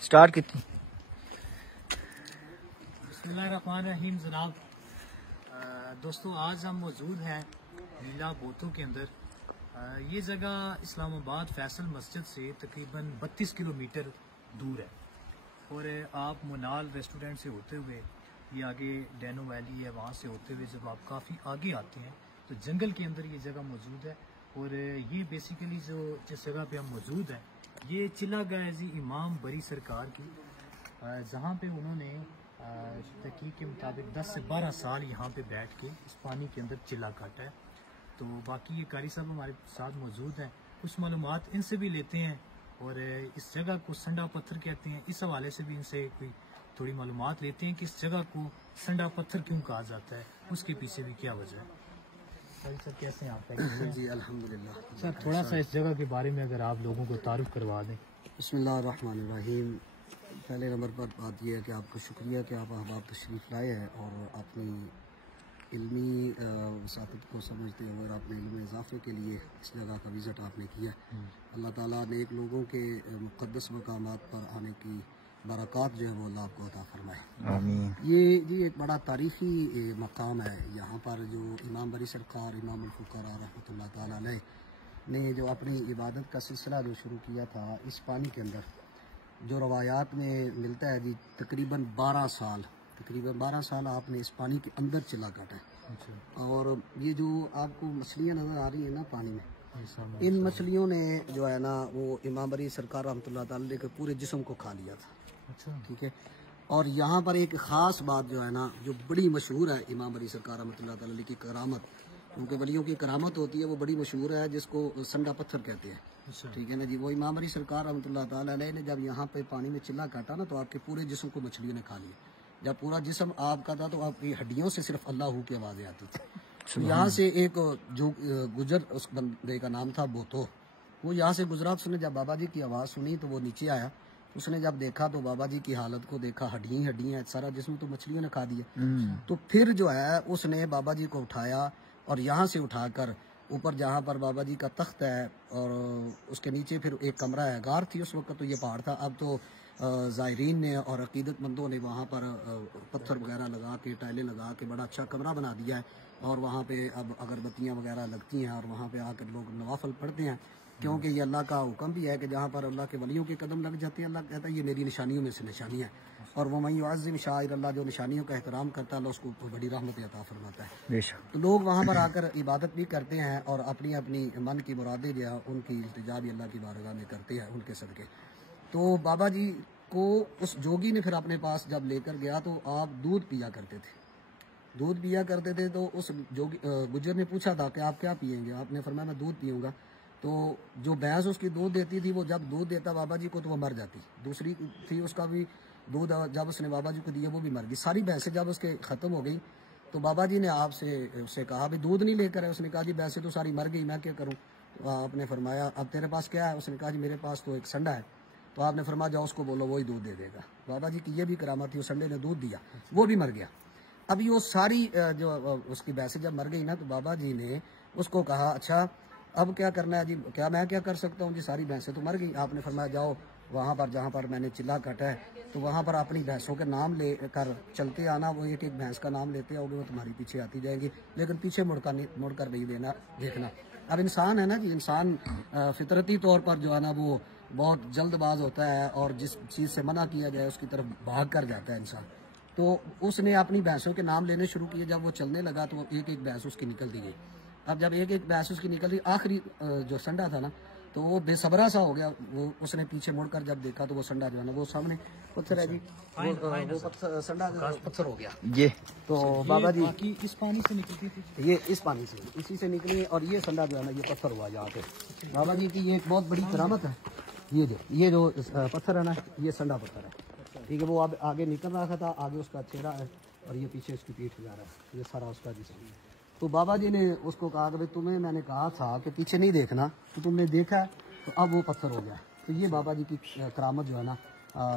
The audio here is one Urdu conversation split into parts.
سٹارٹ کی تھی. بسمillahirrahmanirrahیم. جناب دوستوں، آج ہم موجود ہیں نیلا بوتوں کے اندر. یہ جگہ اسلام آباد فیصل مسجد سے تقریباً 32 کلومیٹر دور ہے، اور آپ منال ریسٹورنٹ سے ہوتے ہوئے یہ آگے ڈینو ویلی ہے، وہاں سے ہوتے ہوئے جب آپ کافی آگے آتے ہیں تو جنگل کے اندر یہ جگہ موجود ہے. اور یہ بیسیکلی جس جگہ پہ ہم موجود ہیں یہ چلا گیا ہے جی امام بری سرکار کی، جہاں پہ انہوں نے تحقیق کے مطابق 10 سے 12 سال یہاں پہ بیٹھ کے اس پانی کے اندر چلا کاٹا ہے. تو باقی یہ قاری صاحب ہمارے ساتھ موجود ہیں، کچھ معلومات ان سے بھی لیتے ہیں، اور اس جگہ کو سنڈا پتھر کہتے ہیں، اس حوالے سے بھی ان سے کوئی تھوڑی معلومات لیتے ہیں کہ اس جگہ کو سنڈا پتھر کیوں کہا جاتا ہے، اس کے پیچھے بھی کیا وجہ ہے. سر کیسے ہیں آپ؟ جی الحمدللہ. سر تھوڑا سا اس جگہ کے بارے میں اگر آپ لوگوں کو تعارف کروا دیں. بسم اللہ الرحمن الرحیم. پہلے نمبر پر بات یہ ہے کہ آپ کا شکریہ کہ آپ احباب تشریف لائے ہیں اور اپنی علمی وساطت کو سمجھتے ہوئے اور اپنے علم اضافے کے لیے اس جگہ کا وزٹ آپ نے کیا. اللہ تعالیٰ نیک لوگوں کے مقدس مقامات پر آنے کی برکات جو ہے وہ اللہ آپ کو عطا فرمائے. آمین. یہ ایک بڑا تاریخی مقام ہے. یہاں پر جو امام بری سرکار امام الفقراء رحمۃ اللہ تعالیٰ علیہ نے جو اپنی عبادت کا سلسلہ جو شروع کیا تھا اس پانی کے اندر، جو روایات میں ملتا ہے جی تقریباً 12 سال آپ نے اس پانی کے اندر چلا کاٹا ہے. اور یہ جو آپ کو مچھلیاں نظر آ رہی ہیں نا پانی میں، ان مچھلیوں نے جو ہے نا وہ امام بری سرکار رحمۃ اللہ تعالیٰ کے پورے جسم کو کھا لیا تھا. ٹھیک ہے. اور یہاں پر ایک خاص بات جو ہے نا جو بڑی مشہور ہے امام بری سرکار رحمۃ اللہ تعالیٰ کی کرامت، کیونکہ ولیوں کی کرامت ہوتی ہے وہ بڑی مشہور ہے، جس کو سنڈا پتھر کہتے ہیں. ٹھیک ہے نا جی. وہ امام بری سرکار رحمۃ اللہ تعالیٰ علیہ نے جب یہاں پہ پانی میں چلا کاٹا نا تو آپ کے پورے جسم کو مچھلیوں نے کھا لیا. جب پورا جسم آپ کا تھا تو آپ کی ہڈیوں سے صرف اللہ ہو کی آوازیں آتی تھی. یہاں سے ایک جو گجر، اس بندے کا نام تھا بوتو، وہ یہاں سے گزرا. اس نے جب بابا جی کی آواز سنی تو وہ نیچے آیا. اس نے جب دیکھا تو بابا جی کی حالت کو دیکھا، ہڈیاں سارا جسم تو مچھلیوں نے کھا دیا. تو پھر جو ہے اس نے بابا جی کو اٹھایا اور یہاں سے اٹھا کر اوپر جہاں پر بابا جی کا تخت ہے اور اس کے نیچے پھر ایک کمرہ ہے. غار تھی اس وقت تو یہ پہاڑ تھا. اب تو زائرین نے اور عقیدت مندوں نے وہاں پر پتھر وغیرہ لگا کے ٹائلیں لگا کے بڑا اچھا کمرہ بنا دیا ہے. اور وہاں پہ اب اگربتیاں وغیرہ لگتی ہیں اور وہاں پہ آ کر لوگ نوافل پڑھتے ہیں، کیونکہ یہ اللہ کا حکم بھی ہے کہ جہاں پر اللہ کے ولیوں کے قدم لگ جاتے ہیں اللہ کہتا ہے یہ میری نشانیوں میں سے نشانی ہے. اور وہ من یعظم شعائر اللہ، جو نشانیوں کا احترام کرتا ہے اللہ اس کو بڑی رحمت عطا فرماتا ہے. بے شک. تو لوگ وہاں پر آ کر عبادت بھی کرتے ہیں اور اپنی اپنی من کی مرادیں جو ہے ان کی التجا بھی اللہ کی بارگاہ میں کرتے ہیں ان کے صدقے. تو بابا جی کو اس جوگی نے پھر اپنے پاس جب لے کر گیا تو آپ دودھ پیا کرتے تھے. تو اس گجر نے پوچھا تھا کہ آپ کیا پئیں گے؟ آپ نے فرمایا میں دودھ پیوں گا. تو جو بھینس اس کی دودھ دیتی تھی وہ جب دودھ دیتا بابا جی کو تو وہ مر جاتی. دوسری تھی اس کا بھی دودھ جب اس نے بابا جی کو دیا وہ بھی مر گئی. ساری بھینسیں جب اس کے ختم ہو گئی تو بابا جی نے آپ سے کہا بھی دودھ نہیں لے کر ہے. اس نے کہا جی بھینسیں تو ساری مر گئی، میں کیا کروں؟ تو آپ نے فرمایا اب تیرے پاس کیا ہے؟ اس نے کہا جی میرے پاس تو ایک سنڈا ہے. تو آپ نے فرمایا جاؤ اس کو بولو وہی دودھ دے دے گا. بابا جی کی یہ بھی کرامت تھی، اس سنڈے نے دودھ دیا، وہ بھی مر گیا. اب یہ ساری جو اس کی بھینسیں جب مر گئی نا تو بابا جی نے اس کو کہا اچھا اب کیا کرنا ہے جی؟ میں کیا کر سکتا ہوں جی؟ ساری بھینسیں تو مر گئی. آپ نے فرمایا جاؤ وہاں پر جہاں پر میں نے چلا کاٹا ہے تو وہاں پر اپنی بھینسوں کے نام لے کر چلتے آنا. وہ ایک بھینس کا نام لیتے آؤ گے وہ تمہاری پیچھے آتی جائیں گی، لیکن پیچھے مڑ کر نہیں دیکھنا. اب انسان ہے نا جی، انسان فطرتی طور پر جو ہے نا وہ بہت جلد باز ہوتا ہے اور جس چیز سے منع کیا جائے اس کی طرف بھاگ کر جاتا ہے انسان. تو اس نے اپنی بھینسوں کے نام لینے شروع کیے. جب وہ چلنے لگا تو ایک بھینس اس کی نکلتی گئی. اب جب ایک بھینس اس کی نکل گئی، آخری جو سنڈا تھا نا تو وہ بے صبرا سا ہو گیا. وہ اس نے پیچھے مڑ کر جب دیکھا تو وہ سنڈا جو ہے نا وہ سامنے پتھر ہے جی، وہ سنڈا پتھر ہو گیا. یہ تو بابا جی اس پانی سے نکلتی تھی، یہ اس پانی سے اسی سے نکلی اور یہ سنڈا جو ہے نا یہ پتھر ہوا یہاں پہ. بابا جی کی یہ ایک بہت بڑی کرامت ہے. یہ جو پتھر ہے نا یہ سنڈا پتھر ہے. ٹھیک ہے. وہ اب آگے نکل رہا تھا، آگے اس کا چہرہ ہے اور یہ پیچھے اس کی پیٹھ جا رہا ہے، یہ سارا اس کا جسم ہے. تو بابا جی نے اس کو کہا کہ تمہیں میں نے کہا تھا کہ پیچھے نہیں دیکھنا، تو تم نے دیکھا تو اب وہ پتھر ہو گیا. تو یہ بابا جی کی کرامت جو ہے نا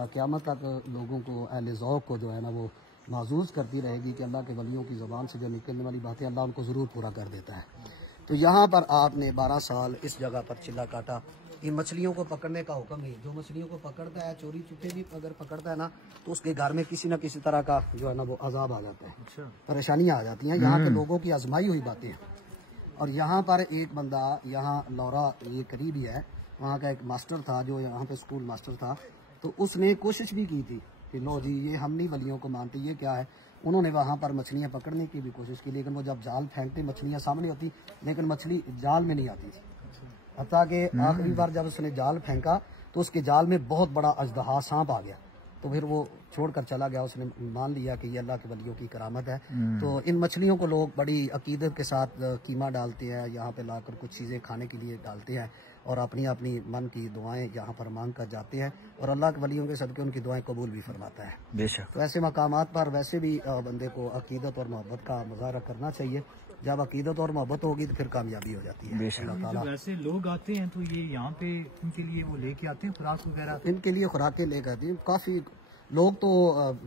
قیامت تک لوگوں کو، اہل ذوق کو جو ہے نا وہ محظوظ کرتی رہے گی کہ اللہ کے ولیوں کی زبان سے جو نکلنے والی باتیں اللہ ان کو ضرور پورا کر دیتا ہے. تو یہاں پر آپ نے 12 سال اس جگہ پر چلا کاٹا ان مچھلیوں کو پکڑنے کا حکم نہیں. جو مچھلیوں کو پکڑتا ہے چوری چپے بھی اگر پکڑتا ہے نا تو اس کے گھر میں کسی نہ کسی طرح کا جو ہے نا وہ عذاب آ جاتا ہے, اچھا پریشانیاں آ جاتی ہیں. یہاں کے لوگوں کی آزمائی ہوئی باتیں ہیں. اور یہاں پر ایک بندہ یہاں لورا یہ قریب ہی ہے, وہاں کا ایک ماسٹر تھا جو یہاں پہ اسکول ماسٹر تھا, تو اس نے کوشش بھی کی تھی کہ لو جی یہ ہم نہیں ولیوں کو مانتے, یہ کیا ہے. انہوں نے وہاں پر مچھلیاں پکڑنے کی بھی کوشش کی, لیکن وہ جب جال پھینکتے مچھلیاں سامنے ہوتی لیکن مچھلی جال میں نہیں آتی تھی. حتیٰ کہ آخری بار جب اس نے جال پھینکا تو اس کے جال میں بہت بڑا اژدہا سانپ آ گیا, تو پھر وہ چھوڑ کر چلا گیا. اس نے مان لیا کہ یہ اللہ کے ولیوں کی کرامت ہے. تو ان مچھلیوں کو لوگ بڑی عقیدت کے ساتھ قیمہ ڈالتے ہیں, یہاں پہ لا کر کچھ چیزیں کھانے کے لیے ڈالتے ہیں اور اپنی اپنی من کی دعائیں یہاں پر مانگ کر جاتے ہیں, اور اللہ کے ولیوں کے صدقے ان کی دعائیں قبول بھی فرماتا ہے. بے شک. تو ایسے مقامات پر ویسے بھی بندے کو عقیدت اور محبت کا مظاہرہ کرنا چاہیے. جب عقیدت اور محبت ہوگی تو پھر کامیابی ہو جاتی ہے. بے شک. اللہ جو تعالیٰ ویسے لوگ آتے ہیں تو یہ یہاں پہ ان کے لیے وہ لے کے آتے ہیں خوراک وغیرہ؟ ان کے لیے خوراکیں لے کر آتی ہیں. کافی لوگ تو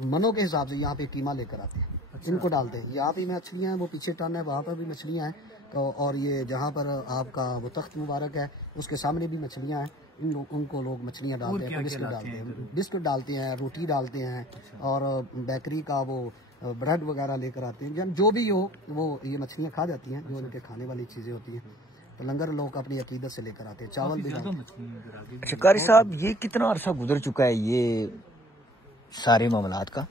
منوں کے حساب سے یہاں پہ قیمہ لے کر آتے ہیں, ان کو ڈالتے ہیں. یہاں پہ مچھلیاں ہیں, وہ پیچھے ٹن ہے وہاں پر بھی مچھلیاں ہیں, اور یہ جہاں پر آپ کا وہ تخت مبارک ہے اس کے سامنے بھی مچھلیاں ہیں. ان کو لوگ مچھلیاں ڈالتے ہیں, بسکٹ ڈالتے ہیں, بسکٹ ڈالتے ہیں, روٹی ڈالتے ہیں, اور بیکری کا وہ بریڈ وغیرہ لے کر آتے ہیں. جو بھی ہو وہ یہ مچھلیاں کھا جاتی ہیں جو ان کے کھانے والی چیزیں ہوتی ہیں. تو لنگر لوگ اپنی عقیدت سے لے کر آتے ہیں. چاول بھی ڈالتے ہیں. اچھا قاری صاحب, یہ کتنا عرصہ گزر چکا ہے یہ سارے معاملات کا؟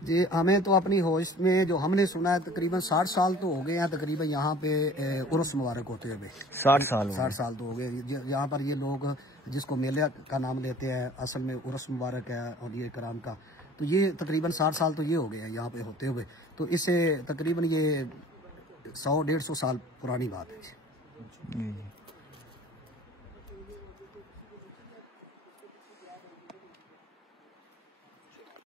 جی ہمیں تو اپنی ہوش میں جو ہم نے سنا ہے تقریباً 60 سال تو ہو گئے ہیں تقریباً یہاں پہ عرس مبارک ہوتے ہوئے. 60 سال 60 سال تو ہو گئے. یہاں پر یہ لوگ جس کو میلے کا نام لیتے ہیں اصل میں عرس مبارک ہے اور یہ کرام کا, تو یہ تقریباً 60 سال تو یہ ہو گئے ہیں یہاں پہ ہوتے ہوئے. تو اس سے تقریباً یہ 100-150 سال پرانی بات ہے.